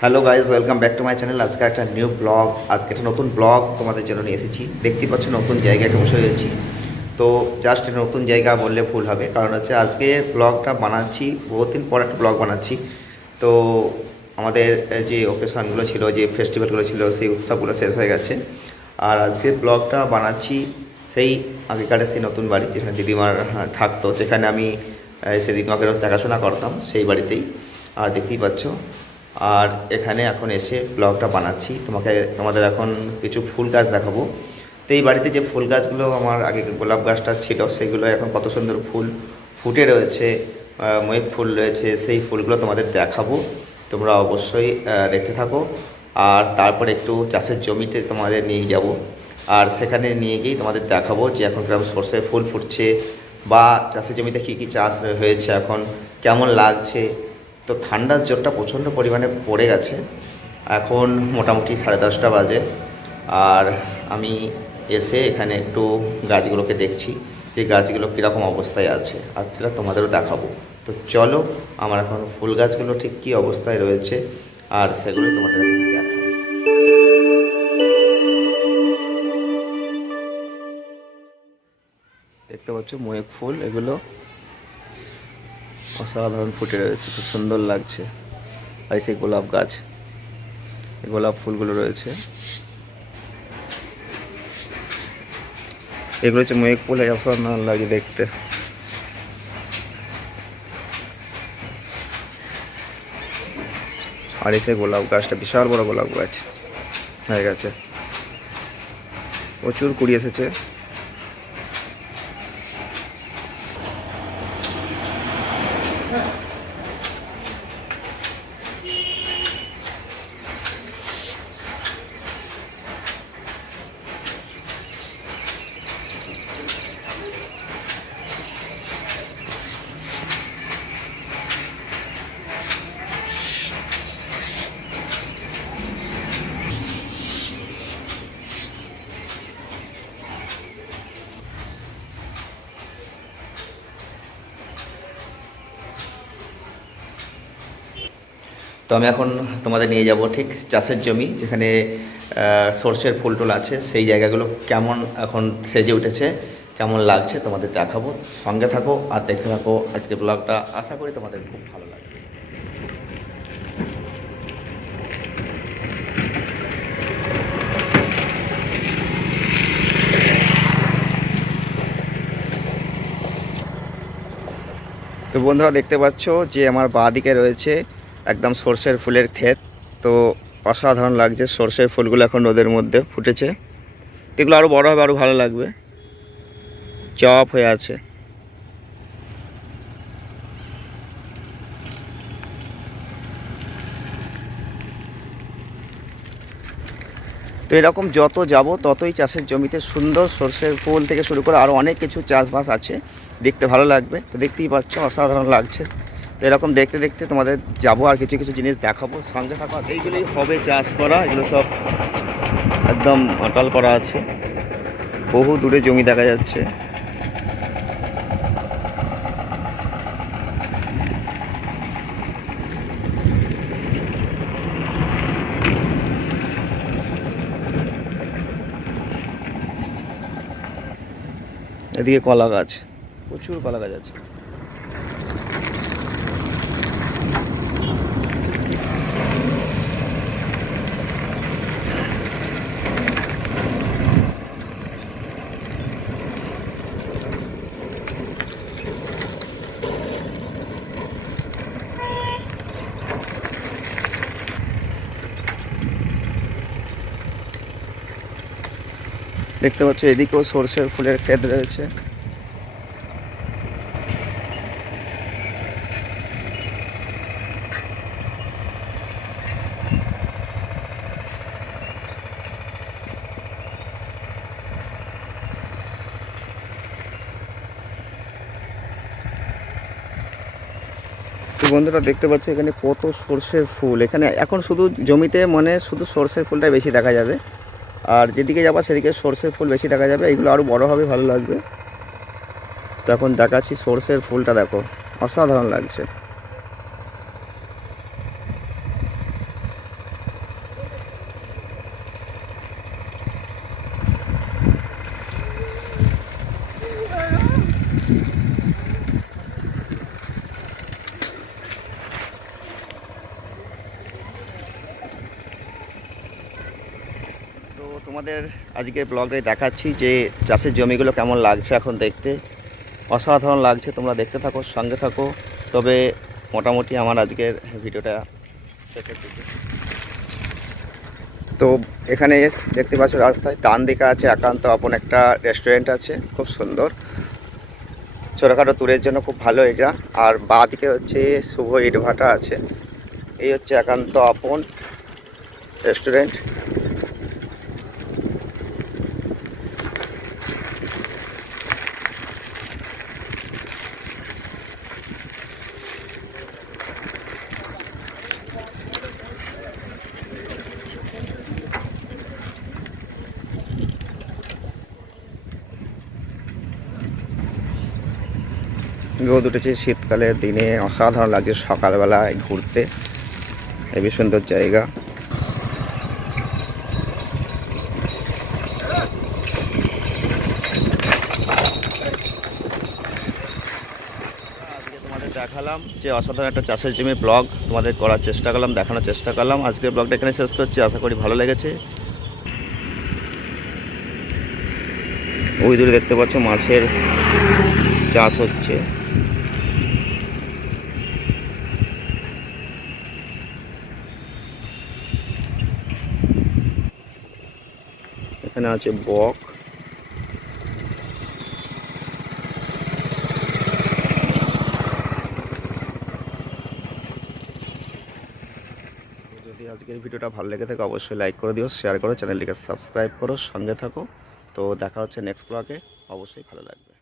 Hello guys welcome back to my channel আজকে একটা new blog আজকে একটা নতুন ব্লগ তোমাদের জন্য নিয়ে এসেছি। দেখতে পাচ্ছ নতুন জায়গায় বসে হয়েছি তো জাস্ট নতুন জায়গা বললে ভুল হবে কারণ হচ্ছে আজকে ব্লগটা বানাচ্ছি বহুদিন পর একটা ব্লগ বানাচ্ছি। তো আমাদের যে ওকেশনগুলো ছিল যে ফেস্টিভ্যালগুলো ছিল সেই উৎসবগুলো শেষ হয়ে গেছে। আর আজকে ব্লগটা বানাচ্ছি সেই আগেকার সেই নতুন বাড়ি যেখানে দিদিমার হ্যাঁ, থাকতো যেখানে আমি সেই দিদিমাকে রোজ দেখাশোনা করতাম সেই বাড়িতেই। আর দেখতেই পাচ্ছ আর এখানে এখন এসে ব্লগটা বানাচ্ছি। তোমাকে, তোমাদের এখন কিছু ফুল গাছ দেখাবো। তো এই বাড়িতে যে ফুল গাছগুলো আমার আগে গোলাপ গাছটা ছিল, সেগুলো এখন কত সুন্দর ফুল ফুটে রয়েছে ময়ূর ফুল রয়েছে, সেই ফুলগুলো তোমাদের দেখাবো। তোমরা অবশ্যই দেখতে থাকো। আর তারপর একটু চাষের জমিতে তোমাদের নিয়ে যাব। আর সেখানে নিয়ে গিয়ে তোমাদের দেখাবো যে এখন কীরকম সর্ষে ফুল ফুটছে বা চাষের জমিতে কী কী চাষ হয়েছে এখন, কেমন লাগছে তো ঠান্ডার জোরটা প্রচণ্ড পরিমাণে পড়ে গেছে। এখন মোটামুটি সাড়ে দশটা বাজে। আর আমি এসে এখানে একটু গাছগুলোকে দেখছি যে গাছগুলো কীরকম অবস্থায় আছে। আর সেটা তোমাদেরও দেখাবো। তো চলো, আমার এখন ফুল গাছগুলো ঠিক কী অবস্থায় রয়েছে, আর সেগুলো তোমাদের দেখতে পাচ্ছ ময়ূক ফুল, এগুলো অসাধারণ ফুটে রয়েছে খুব সুন্দর লাগছে। আর সেই গোলাপ গাছ, এই গোলাপ ফুলগুলো রয়েছে। এগুলো হচ্ছে মেঘ ফুল অসাধারণ লাগে দেখতে। আর এসে গোলাপ গাছটা, বিশাল বড় গোলাপ গাছ, হয়ে গেছে। প্রচুর কুড়ি এসেছে। তো আমি এখন তোমাদের নিয়ে যাব ঠিক চাষের জমি, যেখানে সর্ষের ফুল টুল আছে, সেই জায়গাগুলো কেমন এখন সেজে উঠেছে, কেমন লাগছে তোমাদের দেখাবো। সঙ্গে থাকো আর দেখতে থাকো আজকে ব্লগটা, আশা করি তোমাদের খুব ভালো লাগবে। তো বন্ধুরা দেখতে পাচ্ছ যে আমার বাঁ দিকে রয়েছে একদম সর্ষের ফুলের ক্ষেত। তো অসাধারণ লাগছে, সর্ষের ফুলগুলো এখন রোদের মধ্যে ফুটেছে। এগুলো আরও বড় হবে আরও ভালো লাগবে। চপ হয়ে আছে। তো এরকম যত যাব, ততই চাষের জমিতে সুন্দর সর্ষের ফুল থেকে শুরু করে আরও অনেক কিছু চাষবাস আছে। দেখতে ভালো লাগবে। তো দেখতেই পাচ্ছ, অসাধারণ লাগছে। তো এরকম দেখতে দেখতে তোমাদের যাব আর কিছু কিছু জিনিস দেখাবো, সঙ্গে থাকা। এইগুলোই হবে চাষ করা, এগুলো সব একদম অটল করা আছে। বহু দূরে জমি দেখা যাচ্ছে। এদিকে কলা গাছ, প্রচুর কলা গাছ আছে। দেখতে পাচ্ছ, এদিকেও সর্ষের ফুলের ক্ষেত রয়েছে। বন্ধুরা, দেখতে পাচ্ছ, এখানে কত সর্ষের ফুল। এখানে এখন শুধু জমিতে মানে শুধু সর্ষের ফুলটাই বেশি দেখা যাবে। আর যেদিকে যাব সেদিকে সর্ষের ফুল বেশি দেখা যাবে এইগুলো আরও বড় হবে, ভালো লাগবে। তো এখন দেখাচ্ছি সর্ষের ফুলটা দেখো, অসাধারণ লাগছে। তোমাদের আজকের ব্লগটাই দেখাচ্ছি যে চাষের জমিগুলো কেমন লাগছে এখন দেখতে। অসাধারণ লাগছে, তোমরা দেখতে থাকো, সঙ্গে থাকো। তবে মোটামুটি আমার আজকের ভিডিওটা তো এখানে দেখতে পাচ্ছ রাস্তায়, ডান দিকে আছে একান্ত আপন একটা রেস্টুরেন্ট আছে, খুব সুন্দর। ছোটোখাটো ট্যুরের জন্য খুব ভালো এটা। আর বাঁ দিকে হচ্ছে শুভ ইটভাটা আছে। এই হচ্ছে একান্ত আপন রেস্টুরেন্ট রোদ উঠেছে, শীতকালের দিনে অসাধারণ লাগছে সকালবেলায় ঘুরতে। হেবি সুন্দর জায়গা। দেখালাম যে অসাধারণ একটা চাষের জমি ব্লগ। তোমাদের করার চেষ্টা করলাম, দেখানোর চেষ্টা করলাম। আজকের ব্লগটা এখানে শেষ করছি, আশা করি ভালো লেগেছে। ওই দূরে দেখতে পাচ্ছ মাছের চাষ হচ্ছে। এখানে আছে বক। যদি আজকের ভিডিওটা ভালো লেগে থাকে, অবশ্যই লাইক করে দিও শেয়ার করো চ্যানেলটিকে সাবস্ক্রাইব করো, সঙ্গে থাকো। তো দেখা হচ্ছে নেক্সট ব্লগে অবশ্যই ভালো লাগবে।